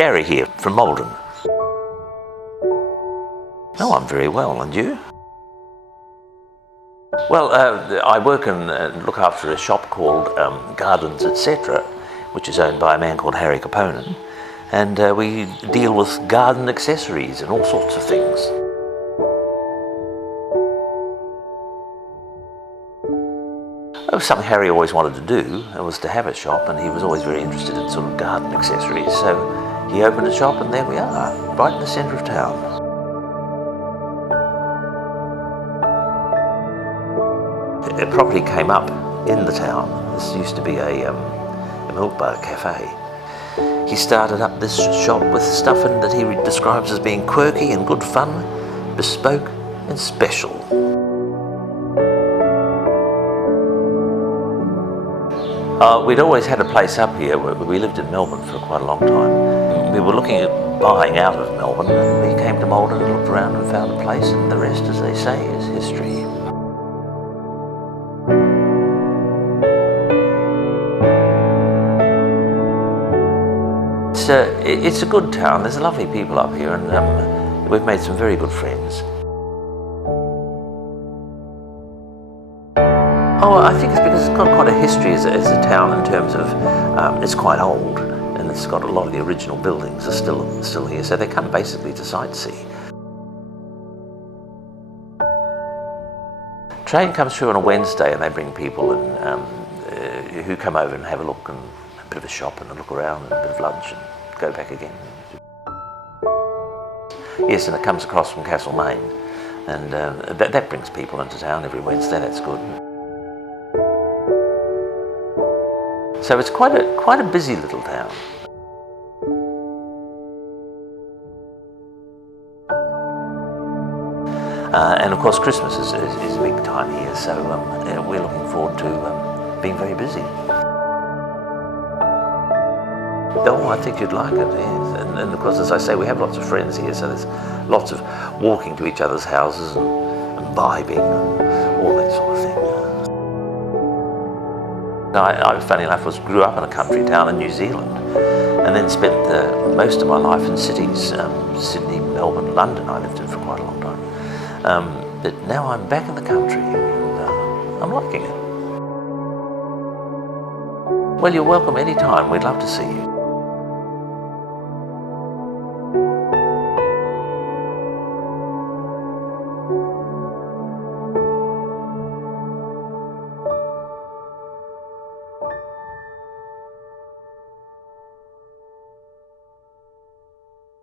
Gary here from Maldon. Oh, I'm very well, and you? Well, I work and look after a shop called Gardens, etc., which is owned by a man called Harry Capone, and we deal with garden accessories and all sorts of things. It was something Harry always wanted to do, was to have a shop, and he was always very interested in sort of garden accessories, so he opened a shop and there we are, right in the centre of town. A property came up in the town. This used to be a milk bar cafe. He started up this shop with stuff in that he describes as being quirky and good fun, bespoke and special. We'd always had a place up here. We lived in Melbourne for quite a long time. We were looking at buying out of Melbourne, and we came to Maldon and looked around and found a place, and the rest, as they say, is history. It's a good town. There's lovely people up here, and we've made some very good friends. Oh, I think it's because it's got quite a history as a town in terms of it's quite old, and it's got a lot of the original buildings are still here, so they come basically to sightsee. Train comes through on a Wednesday, and they bring people in, who come over and have a look and a bit of a shop and a look around and a bit of lunch and go back again. Yes, and it comes across from Castlemaine, and that brings people into town every Wednesday. That's good. So it's quite a busy little town. And of course Christmas is a big time here, so we're looking forward to being very busy. Oh, I think you'd like it, yes. And of course, as I say, we have lots of friends here, so there's lots of walking to each other's houses and vibing and all that sort of thing. I funny enough, grew up in a country town in New Zealand, and then spent most of my life in cities, Sydney, Melbourne, London I lived in for quite a long time. But now I'm back in the country, and I'm liking it. Well, you're welcome anytime. We'd love to see you.